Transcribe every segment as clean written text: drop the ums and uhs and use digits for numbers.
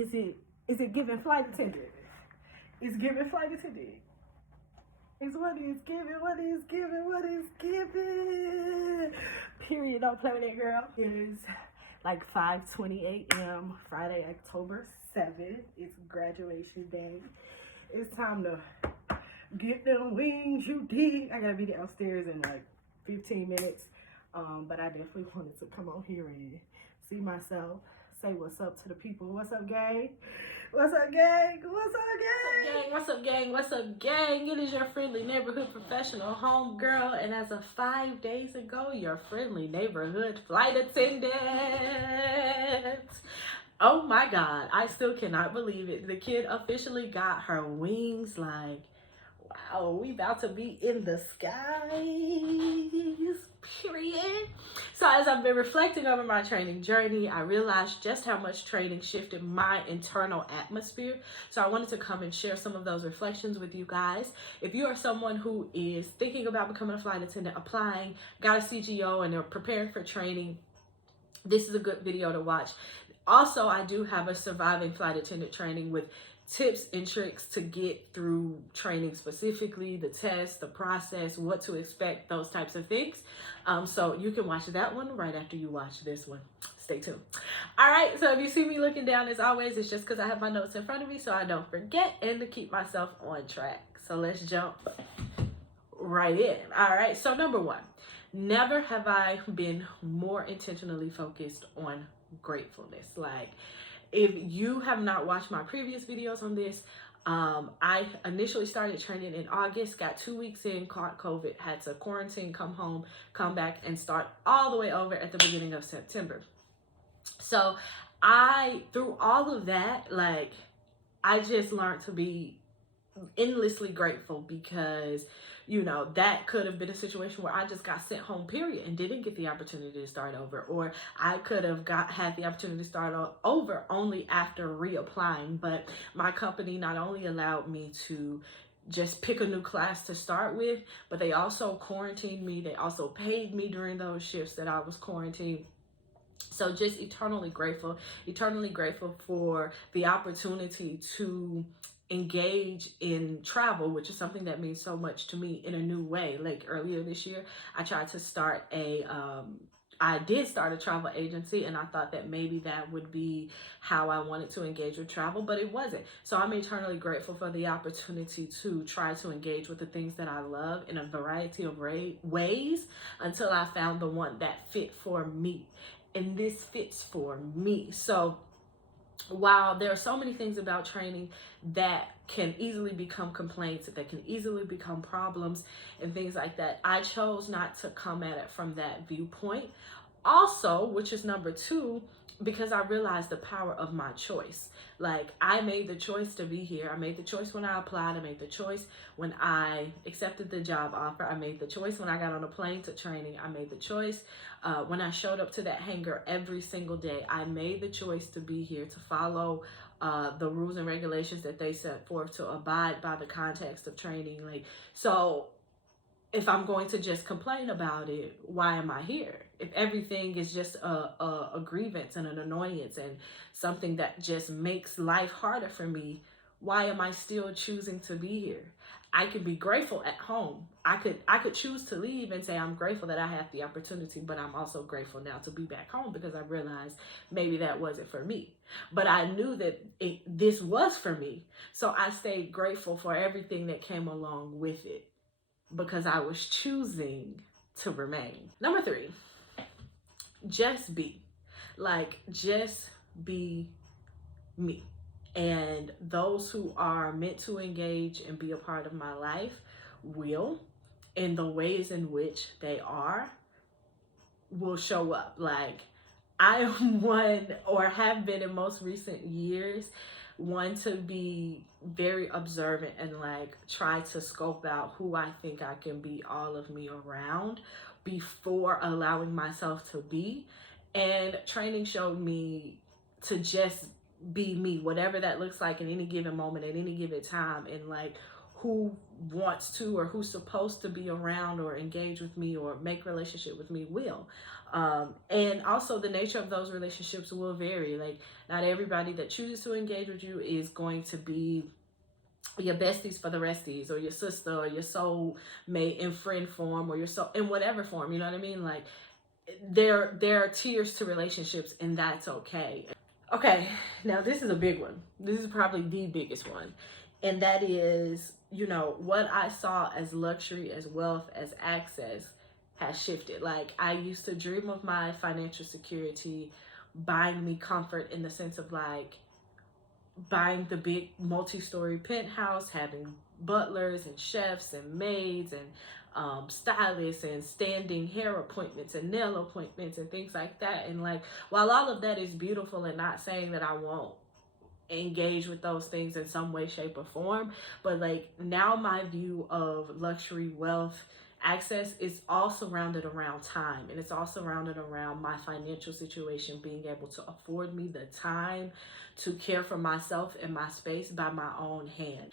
Is it giving flight attendant? It's giving flight attendant. It's what is giving. Period. Don't play with that, girl. It is like 5:20 a.m. Friday, October 7th. It's graduation day. It's time to get them wings, you dig. I gotta be downstairs in like 15 minutes. But I definitely wanted to come on here and see myself, say what's up to the people. What's up, gang? What's up, gang? What's up, gang? What's up, gang? What's up, gang? It is your friendly neighborhood professional homegirl, and as of 5 days ago, your friendly neighborhood flight attendant. Oh my God, I still cannot believe it. The kid officially got her wings. Like, wow, we about to be in the skies, period. So as I've been reflecting over my training journey, I realized just how much training shifted my internal atmosphere. So I wanted to come and share some of those reflections with you guys. If you are someone who is thinking about becoming a flight attendant, applying, got a CGO, and they're preparing for training, this is a good video to watch. Also, I do have a surviving flight attendant training with tips and tricks to get through training, specifically the test, the process, what to expect, those types of things. So you can watch that one right after you watch this one. Stay tuned. All right, so if you see me looking down, as always, it's just because I have my notes in front of me so I don't forget and to keep myself on track. So let's jump right in. All right, so number one, never have I been more intentionally focused on gratefulness. Like, if you have not watched my previous videos on this, I initially started training in August, got 2 weeks in, caught COVID, had to quarantine, come home, come back, and start all the way over at the beginning of September. So through all of that, like, I just learned to be endlessly grateful because, you know, that could have been a situation where I just got sent home, period, and didn't get the opportunity to start over. Or I could have had the opportunity to start over only after reapplying. But my company not only allowed me to just pick a new class to start with, but they also quarantined me. They also paid me during those shifts that I was quarantined. So just eternally grateful for the opportunity to engage in travel, which is something that means so much to me in a new way. Like earlier this year, I tried to start I did start a travel agency, and I thought that maybe that would be how I wanted to engage with travel, but it wasn't. So I'm eternally grateful for the opportunity to try to engage with the things that I love in a variety of ways until I found the one that fit for me. And this fits for me. So while there are so many things about training that can easily become complaints, that can easily become problems and things like that, I chose not to come at it from that viewpoint. Also, which is number two, because I realized the power of my choice. Like, I made the choice to be here. I made the choice when I applied. I made the choice when I accepted the job offer. I made the choice when I got on a plane to training. I made the choice when I showed up to that hangar every single day. I made the choice to be here, to follow the rules and regulations that they set forth, to abide by the context of training. Like, so if I'm going to just complain about it, why am I here? If everything is just a grievance and an annoyance and something that just makes life harder for me, why am I still choosing to be here? I could be grateful at home. I could choose to leave and say I'm grateful that I have the opportunity, but I'm also grateful now to be back home because I realized maybe that wasn't for me. But I knew that this was for me. So I stayed grateful for everything that came along with it, because I was choosing to remain. Number three, just be. Like, just be me. And those who are meant to engage and be a part of my life will, in the ways in which they are, will show up. Like, I am one, or have been in most recent years, one to be very observant and like try to scope out who I think I can be all of me around before allowing myself to be. And training showed me to just be me, whatever that looks like in any given moment, at any given time, and like who wants to or who's supposed to be around or engage with me or make relationship with me will. And also the nature of those relationships will vary. Like, not everybody that chooses to engage with you is going to be your besties for the resties, or your sister, or your soul mate in friend form, or your soul in whatever form, you know what I mean? Like, there are tiers to relationships, and that's okay. Okay, now this is a big one. This is probably the biggest one. And that is, what I saw as luxury, as wealth, as access has shifted. Like, I used to dream of my financial security buying me comfort in the sense of like buying the big multi-story penthouse, having butlers and chefs and maids and stylists and standing hair appointments and nail appointments and things like that. And like, while all of that is beautiful, and not saying that I won't engage with those things in some way, shape, or form, but like, now my view of luxury, wealth, access is all surrounded around time, and it's all surrounded around my financial situation being able to afford me the time to care for myself and my space by my own hand.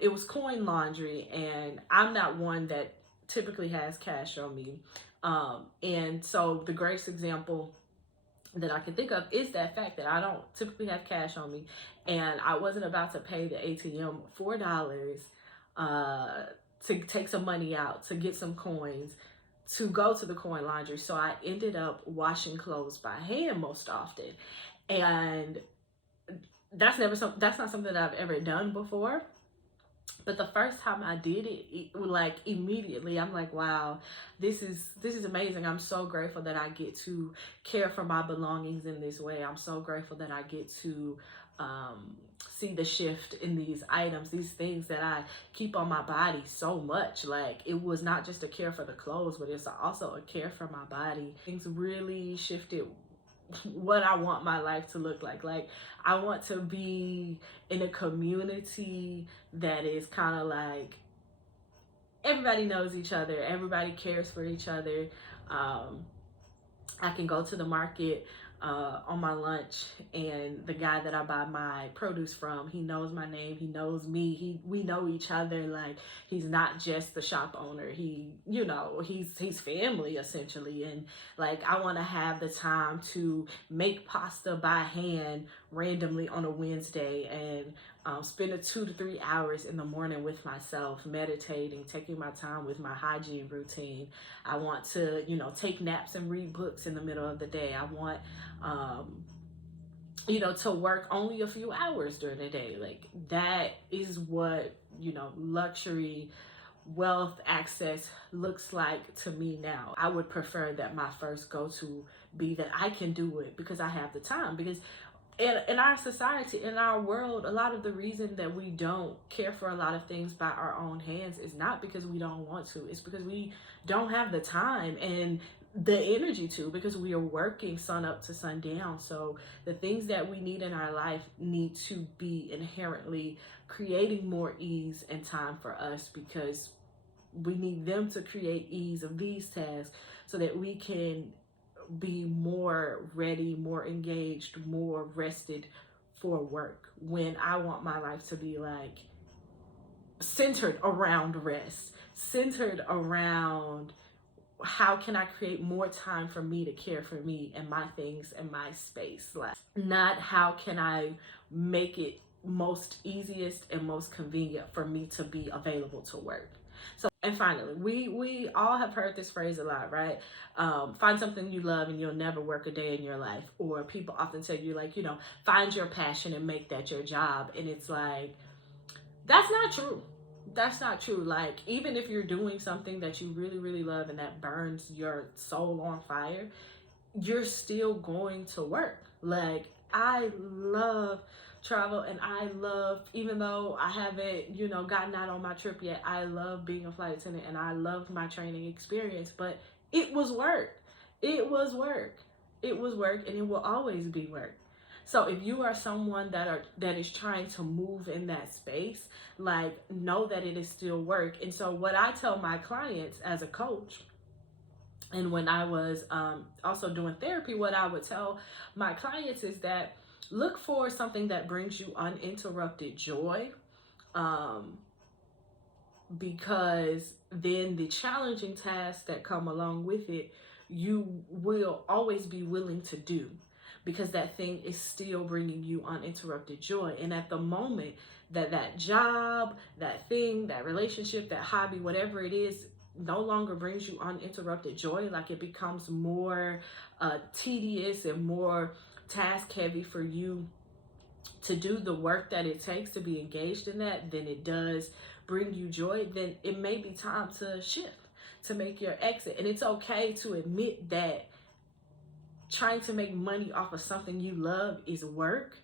It was coin laundry, and I'm not one that typically has cash on me, and so the greatest example that I can think of is that fact that I don't typically have cash on me, and I wasn't about to pay the ATM $4 to take some money out, to get some coins, to go to the coin laundry. So I ended up washing clothes by hand most often. And that's not something that I've ever done before. But the first time I did it, like, immediately, I'm like, wow, this is amazing. I'm so grateful that I get to care for my belongings in this way. I'm so grateful that I get to see the shift in these items, these things that I keep on my body so much. Like, it was not just a care for the clothes, but it's also a care for my body. Things really shifted what I want my life to look like. Like, I want to be in a community that is kind of like, everybody knows each other, everybody cares for each other. I can go to the market on my lunch, and the guy that I buy my produce from, he knows my name, he knows me, we know each other. Like, he's not just the shop owner, he's family essentially. And like, I want to have the time to make pasta by hand randomly on a Wednesday, and spend 2 to 3 hours in the morning with myself, meditating, taking my time with my hygiene routine. I want to, take naps and read books in the middle of the day. I want, to work only a few hours during the day. Like, that is what, luxury, wealth, access looks like to me now. I would prefer that my first go-to be that I can do it because I have the time. Because in our society, in our world, a lot of the reason that we don't care for a lot of things by our own hands is not because we don't want to. It's because we don't have the time and the energy to, because we are working sun up to sun down. So the things that we need in our life need to be inherently creating more ease and time for us, because we need them to create ease of these tasks so that we can be more ready, more engaged, more rested for work. When I want my life to be like centered around rest, centered around how can I create more time for me to care for me and my things and my space. Like, not how can I make it most easiest and most convenient for me to be available to work. So, and finally, we all have heard this phrase a lot, right? Find something you love and you'll never work a day in your life. Or people often tell you, like, find your passion and make that your job. And it's like, that's not true. That's not true. Like, even if you're doing something that you really, really love and that burns your soul on fire, you're still going to work. Like, I love travel, and I love, even though I haven't, gotten out on my trip yet, I love being a flight attendant, and I loved my training experience, but it was work. It was work. It was work, and it will always be work. So if you are someone that is trying to move in that space, like, know that it is still work. And so what I tell my clients as a coach, and when I was also doing therapy, what I would tell my clients is that look for something that brings you uninterrupted joy, because then the challenging tasks that come along with it, you will always be willing to do, because that thing is still bringing you uninterrupted joy. And at the moment that job, that thing, that relationship, that hobby, whatever it is, no longer brings you uninterrupted joy, like it becomes more tedious and more task heavy for you to do the work that it takes to be engaged in that, than it does bring you joy, then it may be time to shift, to make your exit. And it's okay to admit that trying to make money off of something you love is work,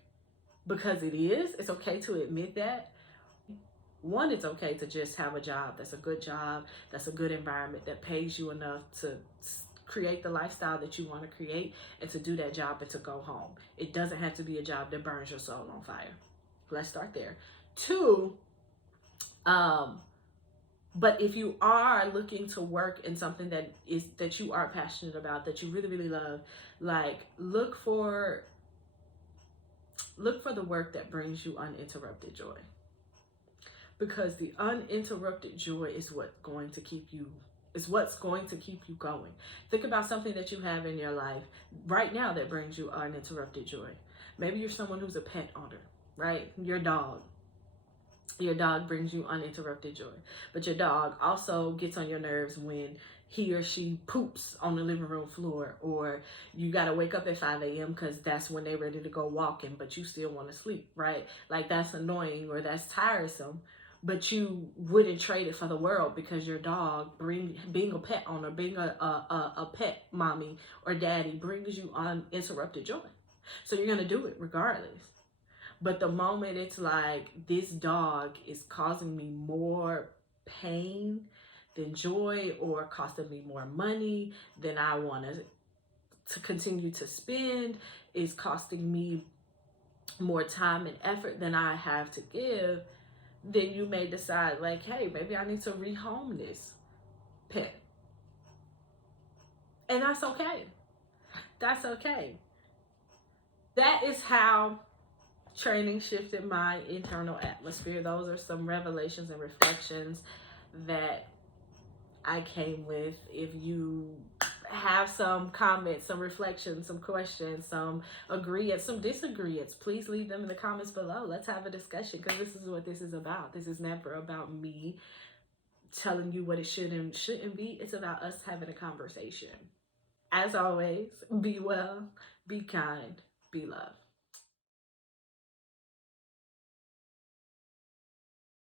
because it is. It's okay to admit that. One, it's okay to just have a job that's a good job, that's a good environment, that pays you enough to create the lifestyle that you want to create, and to do that job and to go home. It doesn't have to be a job that burns your soul on fire. Let's start there. Two, but if you are looking to work in something that you are passionate about, that you really, really love, like look for the work that brings you uninterrupted joy. Because the uninterrupted joy is what's going to keep you going. Think about something that you have in your life right now that brings you uninterrupted joy. Maybe you're someone who's a pet owner, right? Your dog brings you uninterrupted joy. But your dog also gets on your nerves when he or she poops on the living room floor, or you got to wake up at 5 a.m. because that's when they're ready to go walking, but you still want to sleep, right? Like that's annoying, or that's tiresome, but you wouldn't trade it for the world, because your dog, being a pet owner, being a pet mommy or daddy, brings you uninterrupted joy. So you're going to do it regardless. But the moment it's like, this dog is causing me more pain than joy, or costing me more money than I want to continue to spend, is costing me more time and effort than I have to give, then you may decide like, hey, maybe I need to rehome this pet. And that's okay. That's okay. That is how training shifted my internal atmosphere. Those are some revelations and reflections that I came with. If you have some comments, some reflections, some questions, some agreements, some disagreements, please leave them in the comments below. Let's have a discussion, because this is what this is about. This is never about me telling you what it should and shouldn't be. It's about us having a conversation. As always, be well, be kind, be loved.